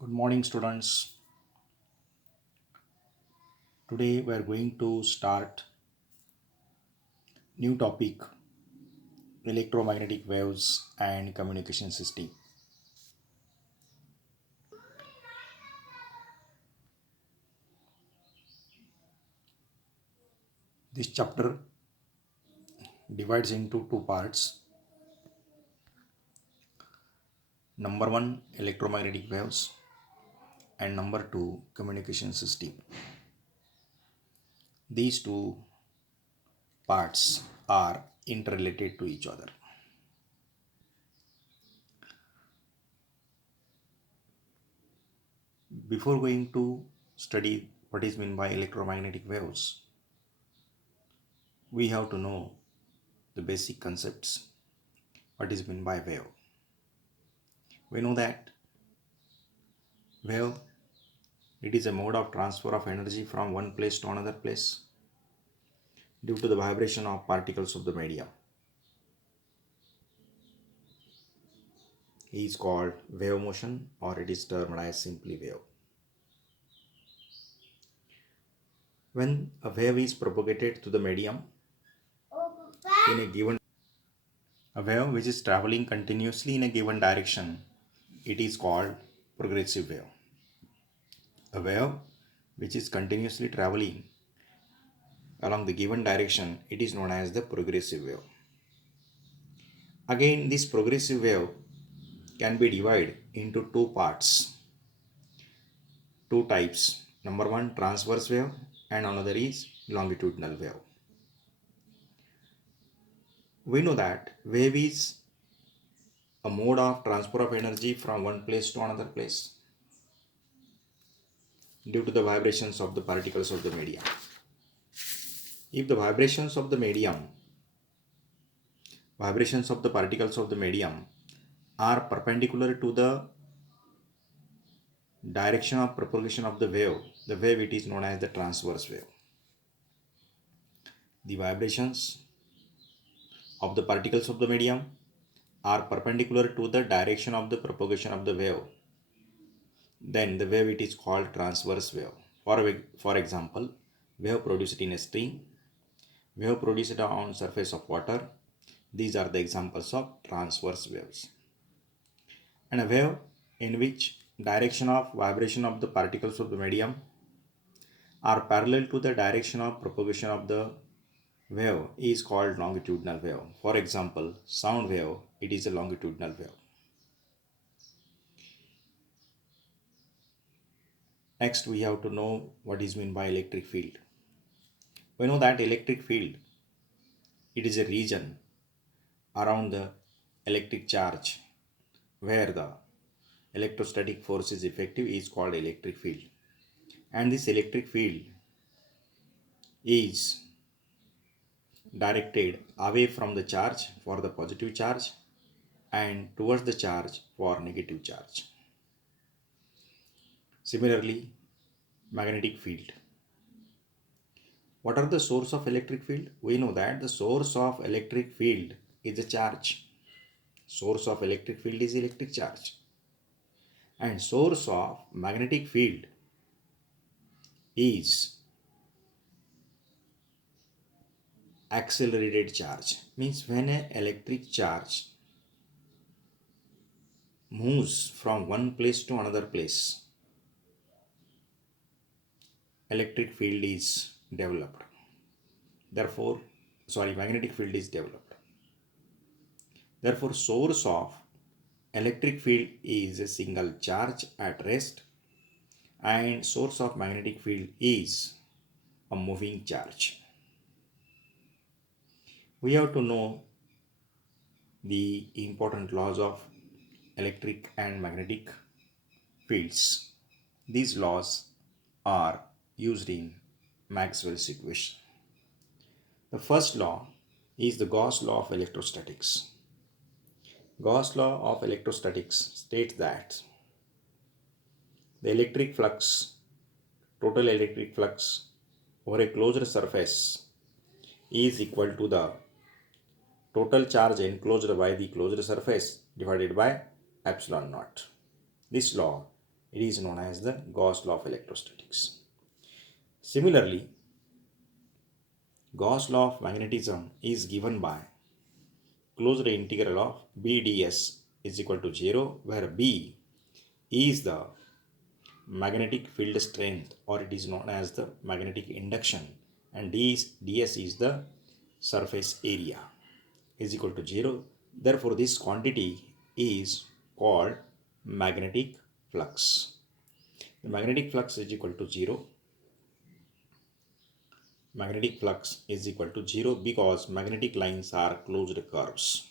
Good morning, students. Today we are going to start new topic electromagnetic waves and communication system. This chapter divides into two parts. Number 1 electromagnetic waves and number 2 communication system. These two parts are interrelated to each other. Before going to study what is meant by electromagnetic waves, we have to know the basic concepts. What is meant by wave? We know that wave, it is a mode of transfer of energy from one place to another place due to the vibration of particles of the medium. It is called wave motion, or it is termed as simply wave. When a wave is propagated to the medium in a given a wave which is traveling continuously in a given direction, it is called progressive wave. A wave which is continuously traveling along the given direction, it is known as the progressive wave. Again, this progressive wave can be divided into two parts, two types. Number 1 transverse wave and another is longitudinal wave. We know that wave is a mode of transfer of energy from one place to another place due to the vibrations of the particles of the medium. If the vibrations of the particles of the medium are perpendicular to the direction of propagation of the wave it is known as the transverse wave. The vibrations of the particles of the medium are perpendicular to the direction of the propagation of the wave, then the wave it is called transverse wave. For example, wave produced in a stream, wave produced on surface of water, these are the examples of transverse waves. And a wave in which direction of vibration of the particles of the medium are parallel to the direction of propagation of the wave is called longitudinal wave. For example, sound wave, it is a longitudinal wave. Next, we have to know what is meant by electric field. We know that electric field, it is a region around the electric charge where the electrostatic force is effective is called electric field. And this electric field is directed away from the charge for the positive charge and towards the charge for negative charge. Similarly, magnetic field. What are the source of electric field? We know that the source of electric field is a charge. Source of electric field is electric charge. And source of magnetic field is accelerated charge. Means when an electric charge moves from one place to another place, electric field is developed. Magnetic field is developed. Therefore, source of electric field is a single charge at rest, and source of magnetic field is a moving charge. We have to know the important laws of electric and magnetic fields. These laws are used in Maxwell's equation. The first law is the Gauss law of electrostatics. Gauss law of electrostatics states that the electric flux, total electric flux over a closed surface is equal to the total charge enclosed by the closed surface divided by epsilon naught. This law It is known as the Gauss law of electrostatics. Similarly, Gauss law of magnetism is given by closed integral of B ds is equal to 0, where B is the magnetic field strength, or it is known as the magnetic induction, and ds is the surface area, is equal to 0. Therefore this quantity is called magnetic flux. The magnetic flux is equal to 0. Magnetic flux is equal to 0 because magnetic lines are closed curves.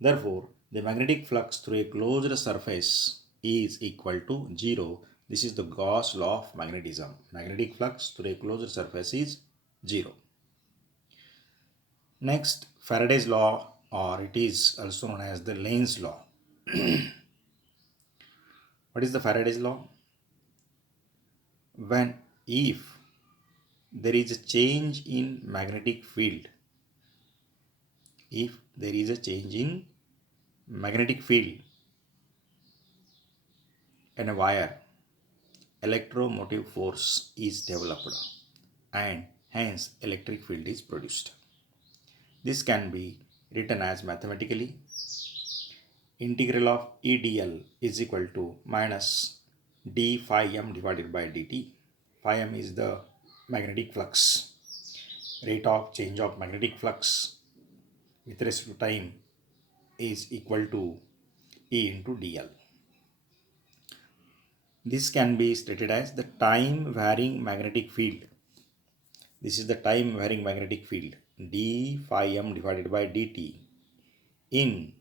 Therefore, the magnetic flux through a closed surface is equal to 0. This is the Gauss law of magnetism. Magnetic flux through a closed surface is 0. Next, Faraday's law, or it is also known as the Lenz's law. What is the Faraday's law? If there is a change in magnetic field, if there is a change in magnetic field in a wire, electromotive force is developed and hence electric field is produced. This can be written as mathematically integral of EdL is equal to minus d phi m divided by dt. Phi m is the magnetic flux. Rate of change of magnetic flux with respect to time is equal to E into dl. This can be stated as the time varying magnetic field. This is the time varying magnetic field d phi m divided by dt in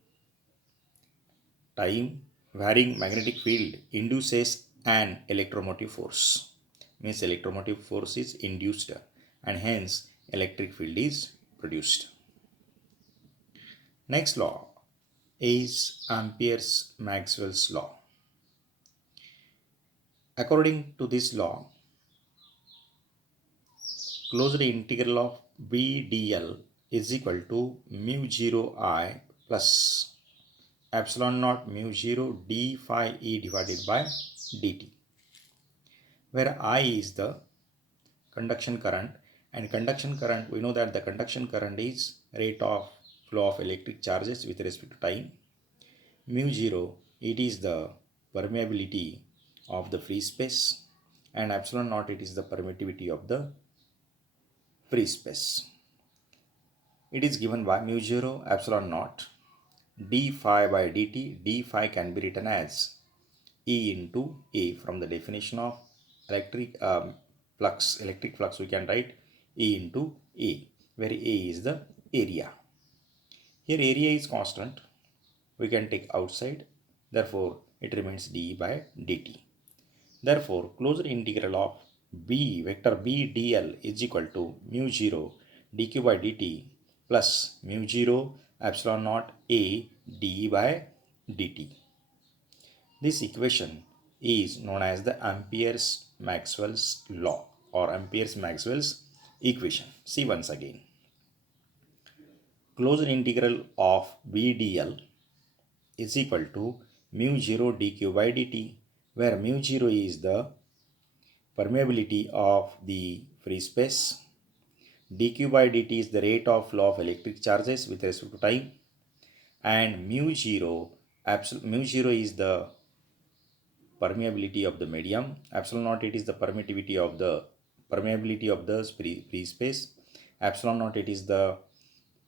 time varying magnetic field induces an electromotive force. Means electromotive force is induced and hence electric field is produced. Next law is Ampere's Maxwell's law. According to this law, closed integral of B dl is equal to mu 0 I plus epsilon naught mu 0 d phi e divided by dt, where I is the conduction current, and conduction current, we know that the conduction current is rate of flow of electric charges with respect to time. Mu 0, it is the permeability of the free space, and epsilon naught, it is the permittivity of the free space. It is given by mu 0 epsilon naught d phi by dt. D phi can be written as E into A. From the definition of electric flux, we can write E into A, where A is the area. Here area is constant, we can take outside, therefore it remains d by dt. Therefore closed integral of b vector b dl is equal to mu 0 dq by dt plus mu 0 epsilon naught a d by dt. This equation is known as the Ampere's Maxwell's law, or Ampere's Maxwell's equation. See once again. Closed integral of b dl is equal to mu 0 dq by dt, where mu 0 is the permeability of the free space, dq by dt is the rate of flow of electric charges with respect to time, and mu 0 is the permeability of the medium, epsilon naught, it is the permeability of the free space, epsilon naught, it is the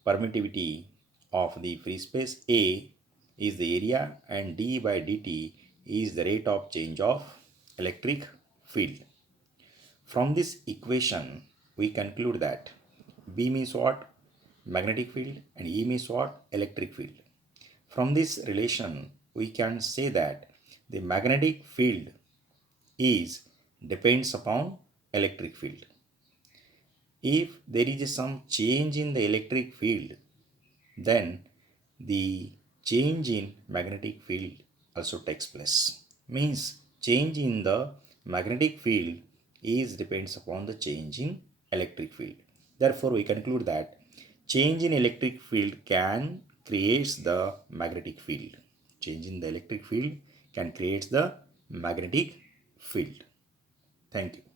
permittivity of the free space, A is the area, and d by dt is the rate of change of electric field. From this equation, we conclude that B means what? Magnetic field, and E means what? Electric field. From this relation, we can say that the magnetic field depends upon electric field. If there is some change in the electric field, then the change in magnetic field also takes place. Means change in the magnetic field depends upon the change in electric field. Therefore, we conclude that change in electric field can create the magnetic field. Change in the electric field can create the magnetic field. Thank you.